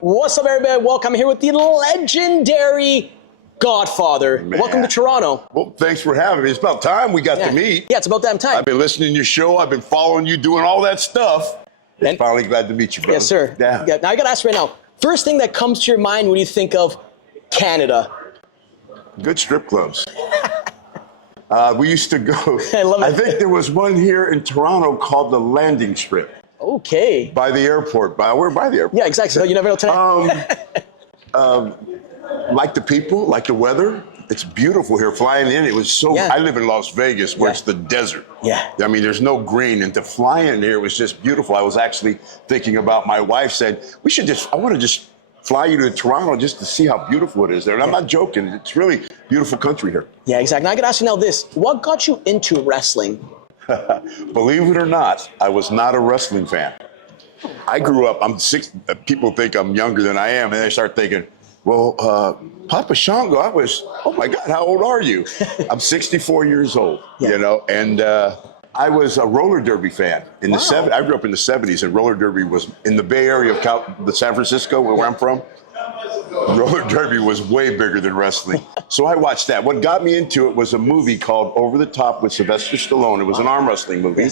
What's up, everybody? Welcome here with the legendary Godfather. Man. Welcome to Toronto. Well, thanks for having me. It's about time we got to meet. Yeah, it's about damn time. I've been listening to your show. I've been following you, doing all that stuff. And finally glad to meet you, brother. Yes, sir. Yeah. Now, I got to ask right now, first thing that comes to your mind when you think of Canada? Good strip clubs. We used to go. I love it. I think there was one here in Toronto called the Landing Strip. Okay. By the airport. We're by the airport. Yeah, exactly. So you never know tonight. Like the people, like the weather. It's beautiful here. Flying in, it was so. Yeah. I live in Las Vegas, where it's the desert. Yeah. I mean, there's no green, and to fly in here was just beautiful. I was actually thinking about my wife. Said I want to just fly you to Toronto just to see how beautiful it is there. And I'm not joking. It's really beautiful country here. Yeah, exactly. Now I got to ask you now this: what got you into wrestling? Believe it or not, I was not a wrestling fan. I grew up. I'm six. People think I'm younger than I am, and they start thinking, well, Papa Shango, oh my God, how old are you? I'm 64 years old, you know, and I was a roller derby fan in the 70s. I grew up in the 70s, and roller derby was in the Bay Area of the San Francisco, where I'm from. Roller derby was way bigger than wrestling. So I watched that. What got me into it was a movie called Over the Top with Sylvester Stallone. It was an arm wrestling movie.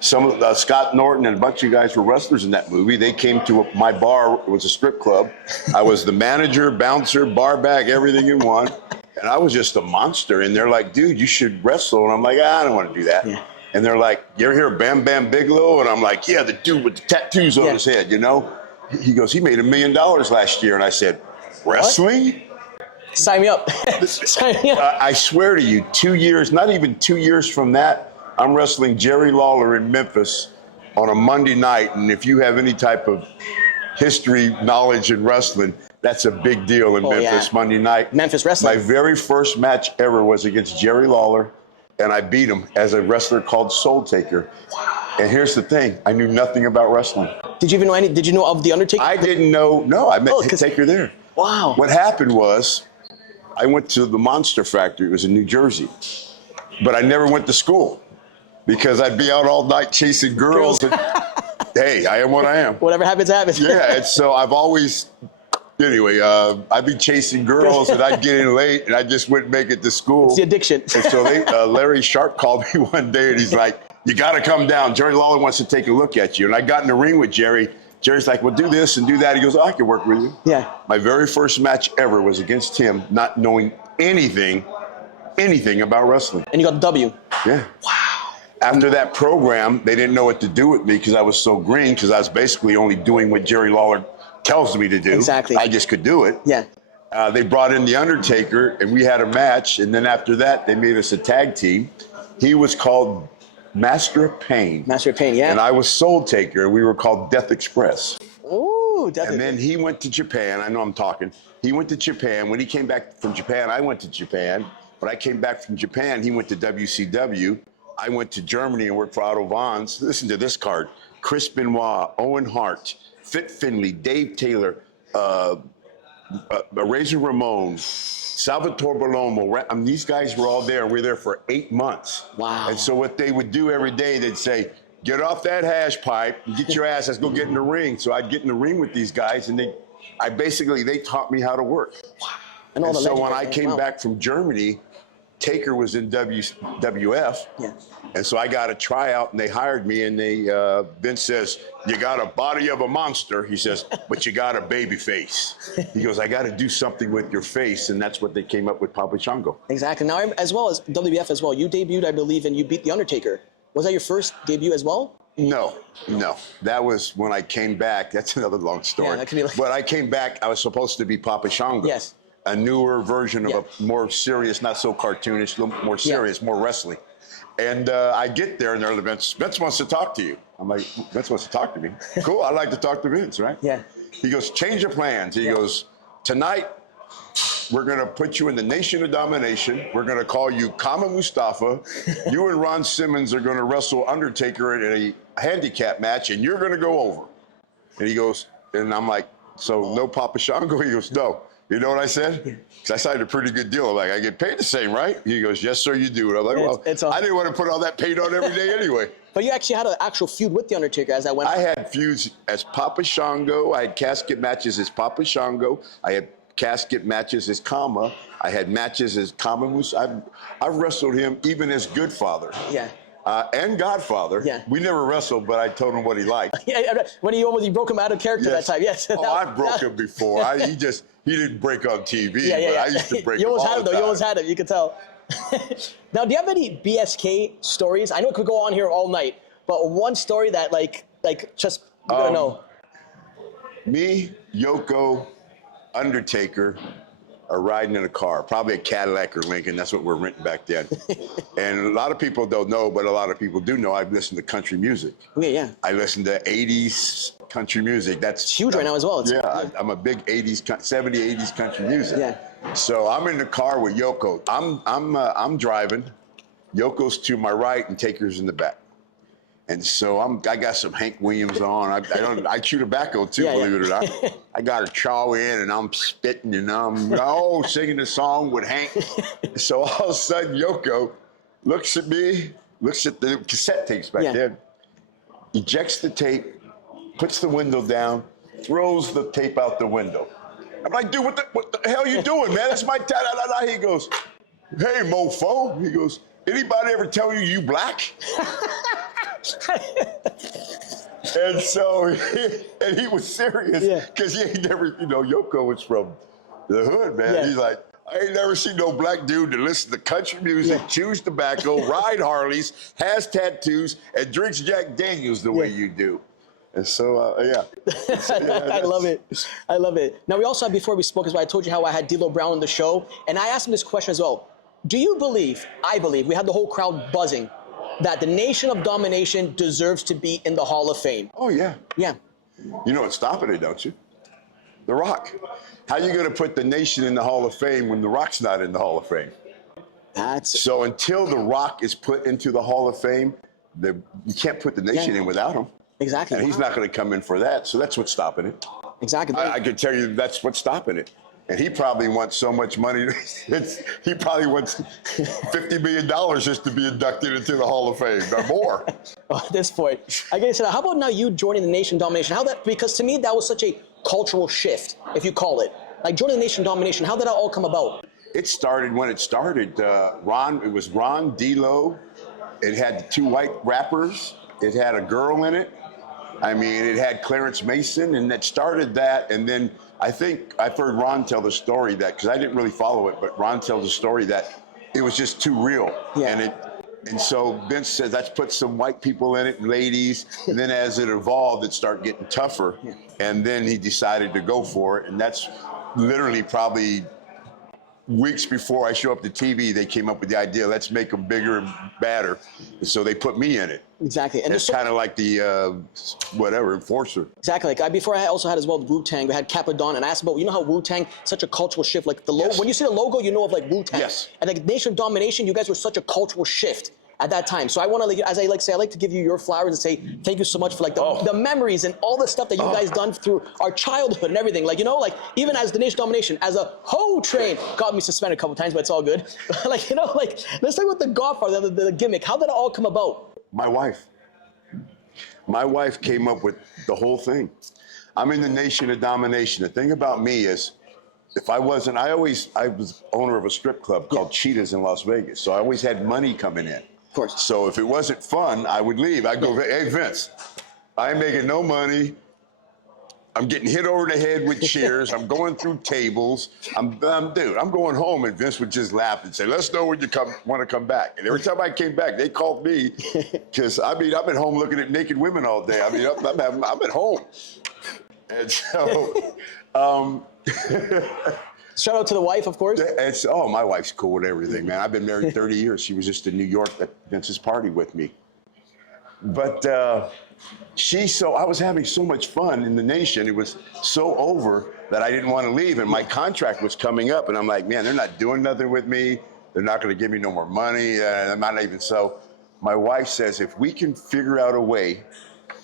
Some of Scott Norton and a bunch of guys were wrestlers in that movie. They came to my bar. It was a strip club. I was the manager, bouncer, bar back, everything in one. And I was just a monster. And they're like, dude, you should wrestle. And I'm like, I don't want to do that. Yeah. And they're like, you ever hear of Bam Bam Bigelow? And I'm like, yeah, the dude with the tattoos on his head, you know? He goes, he made $1 million last year. And I said, wrestling? What? Sign me up. Sign me up. I swear to you, 2 years, not even 2 years from that, I'm wrestling Jerry Lawler in Memphis on a Monday night. And if you have any type of history, knowledge in wrestling, that's a big deal in Memphis, Monday night. Memphis wrestling. My very first match ever was against Jerry Lawler, and I beat him as a wrestler called Soul Taker. Wow. And here's the thing, I knew nothing about wrestling. Did you even know did you know of The Undertaker? I didn't know, no, I met Taker there. Wow. What happened was, I went to the Monster Factory, it was in New Jersey, but I never went to school because I'd be out all night chasing girls. And, hey, I am what I am. Whatever happens, happens. Yeah, and so I've always, anyway, I'd be chasing girls and I'd get in late and I just wouldn't make it to school. It's the addiction. And so Larry Sharp called me one day and he's like, you got to come down. Jerry Lawler wants to take a look at you. And I got in the ring with Jerry. Jerry's like, well, do this and do that. He goes, I can work with you. Yeah. My very first match ever was against him, not knowing anything about wrestling. And you got the W. Yeah. Wow. After that program, they didn't know what to do with me because I was so green, because I was basically only doing what Jerry Lawler tells me to do. Exactly. I just could do it. Yeah. They brought in The Undertaker, and we had a match. And then after that, they made us a tag team. He was called Master of Pain. Master of Pain, yeah. And I was Soul Taker. We were called Death Express. Ooh, Death Express. And then he went to Japan. I know I'm talking. He went to Japan. When he came back from Japan, I went to Japan. When I came back from Japan, he went to WCW. I went to Germany and worked for Otto Vons. Listen to this card. Chris Benoit, Owen Hart, Fit Finley, Dave Taylor, Razor Ramon, Salvatore Bellomo. These guys were all there. We were there for 8 months. Wow. And so what they would do every day, they'd say, get off that hash pipe, get your ass, let's go get in the ring. So I'd get in the ring with these guys, and they taught me how to work. Wow. And so when I came back from Germany, Taker was in WWF, and so I got a tryout, and they hired me, and Vince says, you got a body of a monster, he says, but you got a baby face. He goes, I got to do something with your face, and that's what they came up with Papa Shango. Exactly. Now, as well as WWF as well, you debuted, I believe, and you beat The Undertaker. Was that your first debut as well? No. That was when I came back. That's another long story. Yeah, that could be But I came back, I was supposed to be Papa Shango. Yes. A newer version of a more serious, not so cartoonish, a little more serious, more wrestling. And I get there, and they're like, Vince wants to talk to you. I'm like, Vince wants to talk to me? Cool, I'd like to talk to Vince, right? Yeah. He goes, change your plans. He goes, tonight, we're going to put you in the Nation of Domination. We're going to call you Kama Mustafa. You and Ron Simmons are going to wrestle Undertaker in a handicap match, and you're going to go over. And he goes, and I'm like, So no Papa Shango? He goes, no. You know what I said? Because I signed a pretty good deal. I'm like, I get paid the same, right? He goes, yes, sir, you do. And I'm like, well, I didn't want to put all that paint on every day anyway. But you actually had an actual feud with The Undertaker as I went on. I had feuds as Papa Shango. I had casket matches as Papa Shango. I had casket matches as Kama. I had matches as Kama. I've wrestled him even as Godfather. Yeah. And Godfather. Yeah. We never wrestled, but I told him what he liked. Yeah, when you broke him out of character that time. Yes. Oh, I broke him before. He didn't break on TV. Yeah. But I used to break you him always all had him, the though. time. You always had him. You could tell. Now, do you have any BSK stories? I know it could go on here all night, but one story that like just you gotta know. Me, Yoko, Undertaker are riding in a car, probably a Cadillac or Lincoln. That's what we're renting back then. And a lot of people don't know, but a lot of people do know I've listened to country music. Yeah. I listen to 80s country music. That's huge right now as well. I'm a big 70s, 80s country music. Yeah. So I'm in the car with Yoko. I'm driving. Yoko's to my right and Taker's in the back. And so I got some Hank Williams on. I chew tobacco too, believe it or not. I got a chow in and I'm spitting and I'm singing the song with Hank. So all of a sudden Yoko looks at me, looks at the cassette tapes back then, ejects the tape, puts the window down, throws the tape out the window. I'm like, dude, what the hell are you doing, man? That's my ta-da-da-da. He goes, hey, mofo. He goes, anybody ever tell you black? And so, he was serious because he ain't never, Yoko was from the hood, man. Yeah. He's like, I ain't never seen no black dude that listens to country music, chews tobacco, ride Harleys, has tattoos, and drinks Jack Daniels the way you do. And so, I love it. I love it. Now, we also had, before we spoke as well, I told you how I had D'Lo Brown on the show, and I asked him this question as well. Do you believe, I believe, we had the whole crowd buzzing, that the Nation of Domination deserves to be in the Hall of Fame? Oh, yeah. Yeah. You know what's stopping it, don't you? The Rock. How you going to put the Nation in the Hall of Fame when The Rock's not in the Hall of Fame? So until The Rock is put into the Hall of Fame, you can't put the Nation in without him. Exactly. And he's not going to come in for that. So that's what's stopping it. Exactly. I can tell you that's what's stopping it. And he probably wants so much money. He probably wants $50 million just to be inducted into the Hall of Fame, or more. At this point, I guess, how about now you joining the Nation Domination? Because to me, that was such a cultural shift, if you call it. Like joining the Nation Domination, how did that all come about? It started when it started. It was Ron, D'Lo. It had 2 white rappers. It had a girl in it. I mean, it had Clarence Mason, and that started that. And then I think I've heard Ron tell the story that, because I didn't really follow it, but Ron tells the story that it was just too real. Yeah. And so Vince says, let's put some white people in it, ladies. And then as it evolved, it started getting tougher. Yeah. And then he decided to go for it. And that's literally probably weeks before I show up to TV, they came up with the idea, let's make them bigger and badder. And so they put me in it. Exactly. And it's kind of like the, enforcer. Exactly. Like before I also had as well the Wu-Tang. We had Capadon, and I asked about, you know how Wu-Tang, such a cultural shift, like the logo, when you see the logo, you know of like Wu-Tang. Yes. And like Nation of Domination, you guys were such a cultural shift at that time. So I want to, as I like say, I like to give you your flowers and say thank you so much for like the memories and all the stuff that you guys done through our childhood and everything. Like, like even as the Nation Domination, as a hoe train, got me suspended a couple times, but it's all good. Like, let's talk about the Godfather, the gimmick. How did it all come about? My wife. My wife came up with the whole thing. I'm in the Nation of Domination. The thing about me is, if I wasn't, I was owner of a strip club called Cheetahs in Las Vegas. So I always had money coming in. Of course. So if it wasn't fun, I would leave. I'd go, hey, Vince, I ain't making no money. I'm getting hit over the head with chairs. I'm going through tables. I'm going home. And Vince would just laugh and say, let's know when you want to come back. And every time I came back, they called me because, I've been home looking at naked women all day. I'm at home. And so, shout out to the wife, of course. My wife's cool with everything, man. I've been married 30 years. She was just in New York at Vince's party with me. But I was having so much fun in the Nation. It was so over that I didn't want to leave. And my contract was coming up. And I'm like, man, they're not doing nothing with me. They're not going to give me no more money. I'm not even so. My wife says, if we can figure out a way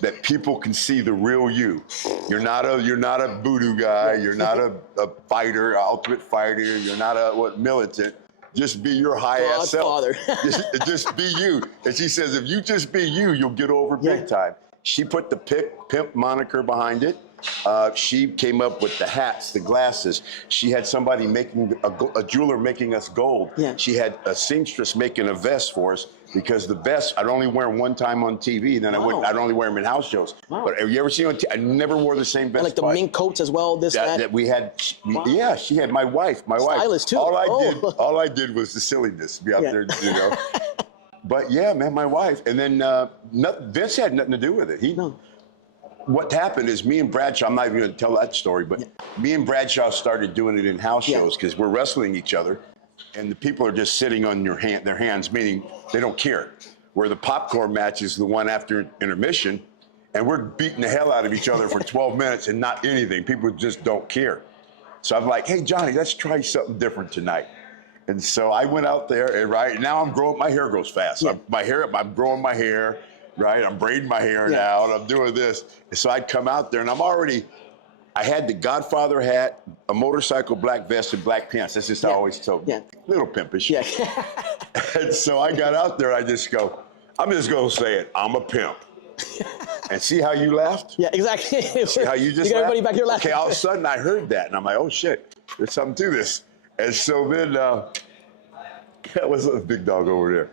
that people can see the real you. You're not a voodoo guy. You're not a fighter, ultimate fighter. You're not a militant. Just be your high-ass self. just be you. And she says, if you just be you, you'll get over big time. She put the pimp moniker behind it. She came up with the hats, the glasses. She had somebody making a jeweler making us gold. Yeah. She had a seamstress making a vest for us because the vest I'd only wear them one time on TV, and then I'd only wear them in house shows. Wow. But have you ever seen on TV? I never wore the same vest. And like the mink coats as well. That we had. Wow. Yeah, she had my wife. Stylist too. All I did was the silliness. Be out there, you know. But yeah, man, my wife. And then Vince had nothing to do with it. What happened is me and Bradshaw, I'm not even going to tell that story, but me and Bradshaw started doing it in house shows because we're wrestling each other, and the people are just sitting on their hands, meaning they don't care. Where the popcorn match is the one after intermission, and we're beating the hell out of each other for 12 minutes and not anything. People just don't care. So I'm like, hey, Johnny, let's try something different tonight. And so I went out there, and now I'm growing, my hair grows fast. I'm growing my hair. Right, I'm braiding my hair now, and I'm doing this. And so I'd come out there, and I had the Godfather hat, a motorcycle black vest, and black pants. That's just how I always told me. Little pimpish. Yeah. And so I got out there, I'm just going to say it, I'm a pimp. And see how you laughed? Yeah, exactly. See how you just got laughed? everybody back here laughing. Okay, all of a sudden I heard that, and I'm like, oh shit, there's something to this. And so then, that was a big dog over there.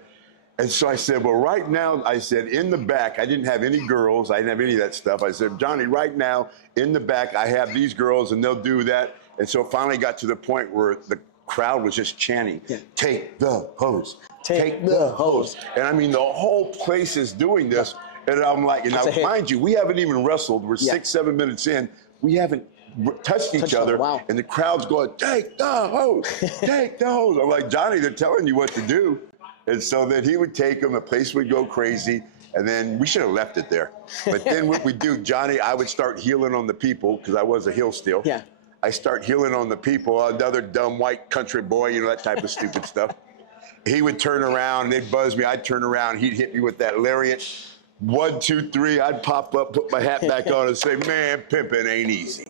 And so I said, well, right now, I said, in the back, I didn't have any girls. I didn't have any of that stuff. I said, Johnny, right now, in the back, I have these girls, and they'll do that. And so it finally got to the point where the crowd was just chanting, take the hose, take the hose. And I mean, the whole place is doing this. And I'm like, and now, mind you, we haven't even wrestled. We're 6-7 minutes in. We haven't touched each other. Wow. And the crowd's going, take the hose, take the hose. I'm like, Johnny, they're telling you what to do. And so then he would take them, the place would go crazy, and then we should have left it there. But then what we do, Johnny, I would start healing on the people, because I was a heel still. Yeah. I start healing on the people, another dumb white country boy, you know, that type of stupid stuff. He would turn around, they'd buzz me, I'd turn around, he'd hit me with that lariat. 1, 2, 3, I'd pop up, put my hat back on and say, man, pimping ain't easy.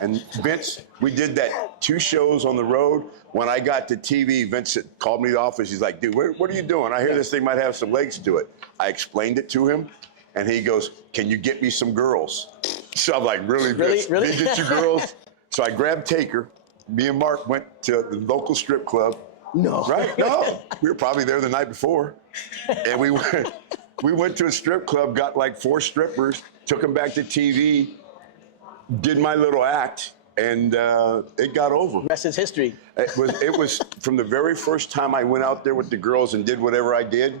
And Vince, we did that 2 shows on the road. When I got to TV, Vince called me to the office. He's like, dude, what are you doing? I hear this thing might have some legs to it. I explained it to him, and he goes, can you get me some girls? So I'm like, really, Vince? Really? Can you get you girls? So I grabbed Taker. Me and Mark went to the local strip club. No. Right? No. We were probably there the night before. And we went to a strip club, got like 4 strippers, took them back to TV, did my little act, and it got over. Rest is history. It was from the very first time I went out there with the girls and did whatever I did,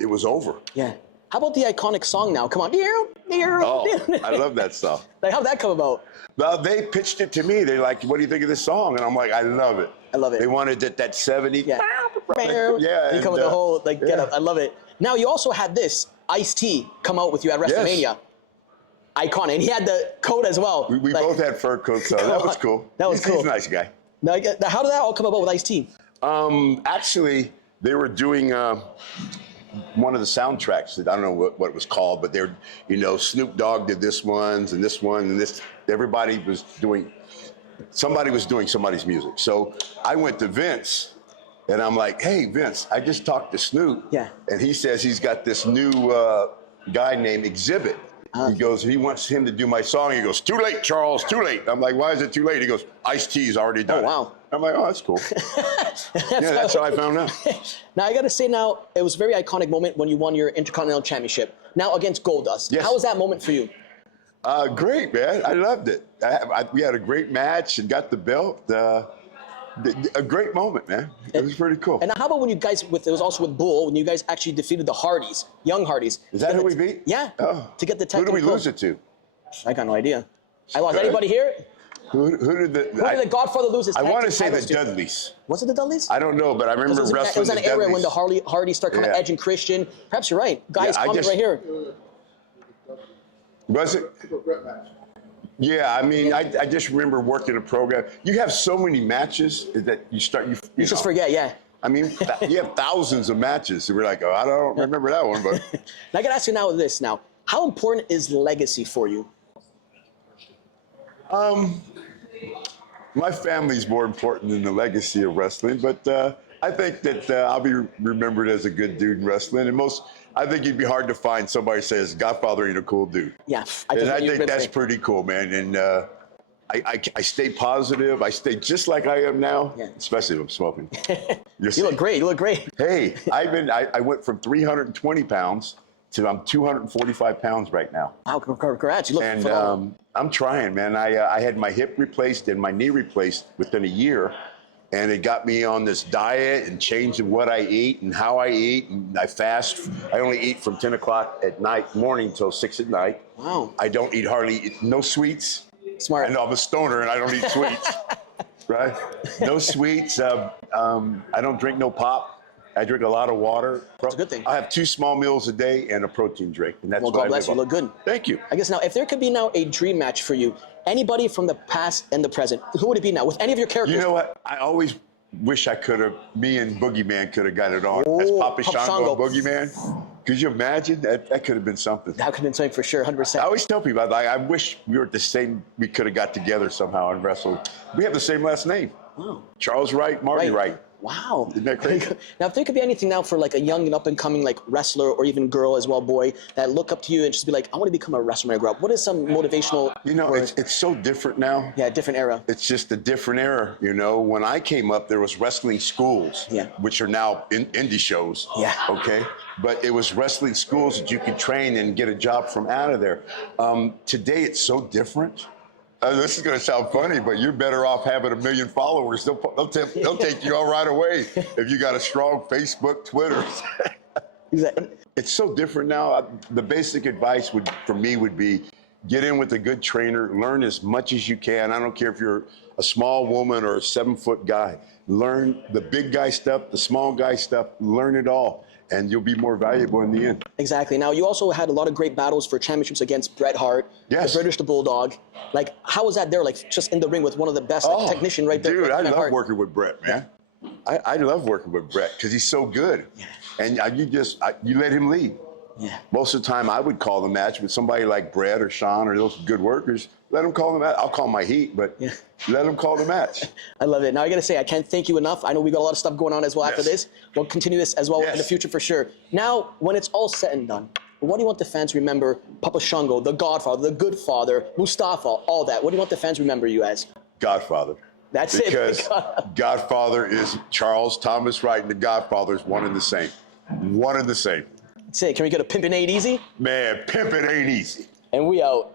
it was over. Yeah. How about the iconic song now? Come on. Oh, I love that song. Like, how'd that come about? Well, they pitched it to me. They're like, what do you think of this song? And I'm like, I love it. I love it. They wanted that 70. Yeah. Yeah. You come with the whole, like, get up. I love it. Now, you also had this, Ice-T, come out with you at WrestleMania. Yes. Iconic. And he had the coat as well. We both had fur coats on. That was cool. That was cool. He's a nice guy. Now, how did that all come about with Ice-T? Actually, they were doing one of the soundtracks. I don't know what it was called, but they're, you know, Snoop Dogg did this one, and this. Everybody was doing, somebody was doing somebody's music. So I went to Vince, and I'm like, hey, Vince, I just talked to Snoop. Yeah. And he says he's got this new guy named Exhibit. He goes, he wants him to do my song. He goes, too late, Charles, too late. I'm like, why is it too late? He goes, Ice-T's already done it. Wow. I'm like, oh, that's cool. That's how I found out. Now, I got to say now, it was a very iconic moment when you won your Intercontinental Championship. Now against Goldust. Yes. How was that moment for you? Great, man. I loved it. We had a great match and got the belt. A great moment, man. It was pretty cool. And how about when you guys, it was also with Bull, when you guys actually defeated the Hardys, Young Hardys. Is that who we beat? Yeah. Oh. To get the tag. Who did we lose it to? I got no idea. I lost. Anybody here? Who did the Godfather lose his tag? I want to say the Dudleys. Was it the Dudleys? I don't know, but I remember wrestling the Dudleys. It was an era when the Hardys started coming, Edge and Christian. Perhaps you're right. Guys, comment right here. Was it? Yeah, I mean, I just remember working a program. You have so many matches that you just forget, yeah. I mean, you have thousands of matches. So we're like, oh, I don't remember that one. But now I got to ask you now this now. How important is legacy for you? My family's more important than the legacy of wrestling, but I think that I'll be remembered as a good dude in wrestling. And I think it'd be hard to find somebody who says Godfather ain't a cool dude. Yeah, I think that's pretty cool, man. And I stay positive. I stay just like I am now, especially if I'm smoking. You look great. You look great. Hey, I went from 320 pounds to I'm 245 pounds right now. Wow, congrats. You look phenomenal. And I'm trying, man. I had my hip replaced and my knee replaced within a year. And it got me on this diet and changing what I eat and how I eat. And I fast. I only eat from 10 o'clock at night, morning till 6 at night. Wow. I don't eat no sweets. Smart. I know I'm a stoner and I don't eat sweets, right? No sweets. I don't drink no pop. I drink a lot of water. That's a good thing. I have 2 small meals a day and a protein drink. And that's well, God bless you. You look good. Thank you. I guess now, if there could be now a dream match for you, anybody from the past and the present, who would it be now with any of your characters? You know what? I always wish me and Boogeyman could have got it on. As Papa Shango and Boogeyman. Could you imagine? That could have been something. That could have been something for sure, 100%. I always tell people, I wish we were we could have got together somehow and wrestled. We have the same last name. Wow. Charles Wright, Marty Wright. Wow. Isn't that crazy? Now, if there could be anything now for like a young and up-and-coming like wrestler or even girl as well, boy, that look up to you and just be like, I want to become a wrestler when I grow up. What is some motivational? You know, it's so different now. Yeah, different era. It's just a different era. You know, when I came up, there was wrestling schools, which are now indie shows. Yeah. Okay. But it was wrestling schools that you could train and get a job from out of there. Today, it's so different. This is going to sound funny, but you're better off having 1 million followers. They'll take you on right away if you got a strong Facebook, Twitter. Exactly. It's so different now. The basic advice for me would be get in with a good trainer, learn as much as you can. I don't care if you're a small woman or a 7-foot guy. Learn the big guy stuff, the small guy stuff, learn it all. And you'll be more valuable in the end. Exactly. Now, you also had a lot of great battles for championships against Bret Hart, the British, the Bulldog. Like, how was that there? Like, just in the ring with one of the best technician right there. Dude, I love working with Bret, man. I love working with Bret because he's so good. Yeah. And you let him lead. Yeah. Most of the time, I would call the match, but somebody like Bret or Sean or those good workers, let them call the match. I'll call my heat, but let them call the match. I love it. Now, I got to say, I can't thank you enough. I know we got a lot of stuff going on as well after this. We'll continue this as well in the future for sure. Now, when it's all said and done, what do you want the fans to remember Papa Shango, the Godfather, the Good Father, Mustafa, all that? What do you want the fans to remember you as? Godfather. That's because it. Godfather is Charles Thomas Wright, and the Godfather is one and the same. One and the same. Say, can we get a pimpin' ain't easy? Man, pimpin' ain't easy. And we out.